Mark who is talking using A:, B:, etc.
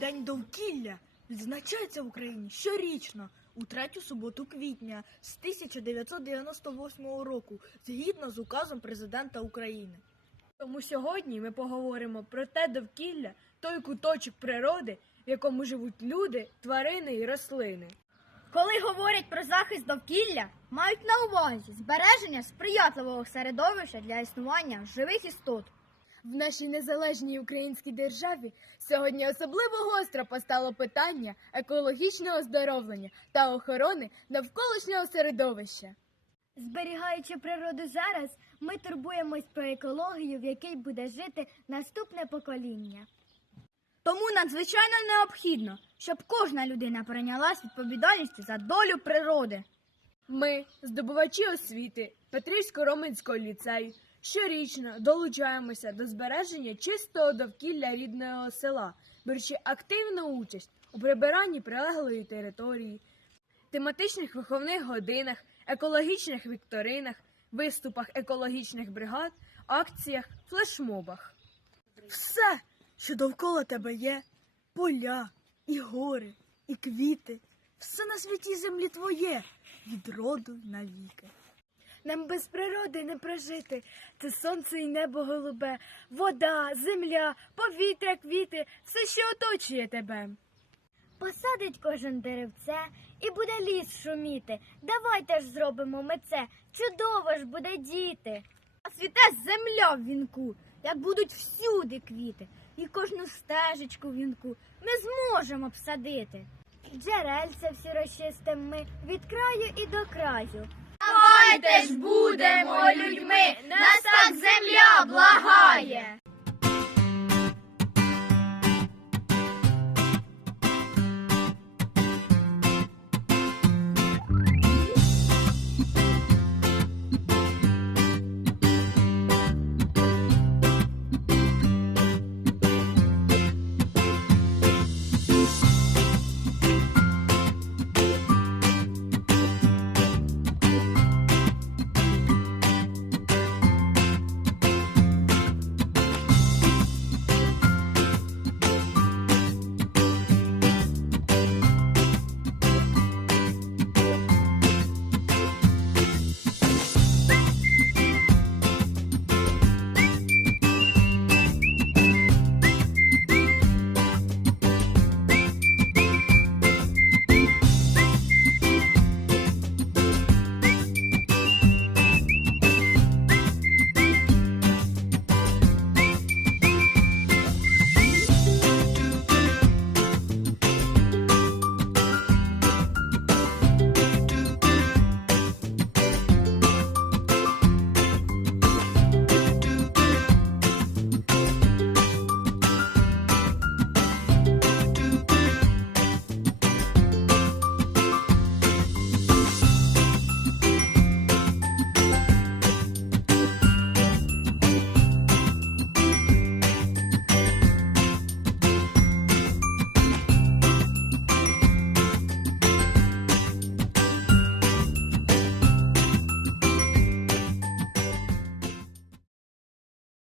A: День довкілля відзначається в Україні щорічно у третю суботу квітня з 1998 року згідно з указом президента України. Тому сьогодні ми поговоримо про те довкілля, той куточок природи, в якому живуть люди, тварини і рослини.
B: Коли говорять про захист довкілля, мають на увазі збереження сприятливого середовища для існування живих істот.
C: В нашій незалежній українській державі сьогодні особливо гостро постало питання екологічного оздоровлення та охорони навколишнього середовища.
B: Зберігаючи природу зараз, ми турбуємось про екологію, в якій буде жити наступне покоління. Тому надзвичайно необхідно, щоб кожна людина прийнялась відповідальністю за долю природи.
C: Ми, здобувачі освіти Петрівсько-Роменського ліцею, щорічно долучаємося до збереження чистого довкілля рідного села, беручи активну участь у прибиранні прилеглої території, тематичних виховних годинах, екологічних вікторинах, виступах екологічних бригад, акціях, флешмобах.
A: Все, що довкола тебе є, поля, і гори, і квіти, все на світі землі твоє, від роду навіки.
C: Нам без природи не прожити. Це сонце і небо голубе, вода, земля, повітря, квіти, все, що оточує тебе.
B: Посадить кожен деревце і буде ліс шуміти. Давайте ж зробимо ми це. Чудово ж буде діти. А цвіте земля в вінку, як будуть всюди квіти, і кожну стежечку вінку ми зможемо обсадити. Джерельця всі розчистим ми від краю і до краю. Давайте ж будемо людьми, нас так земля блага.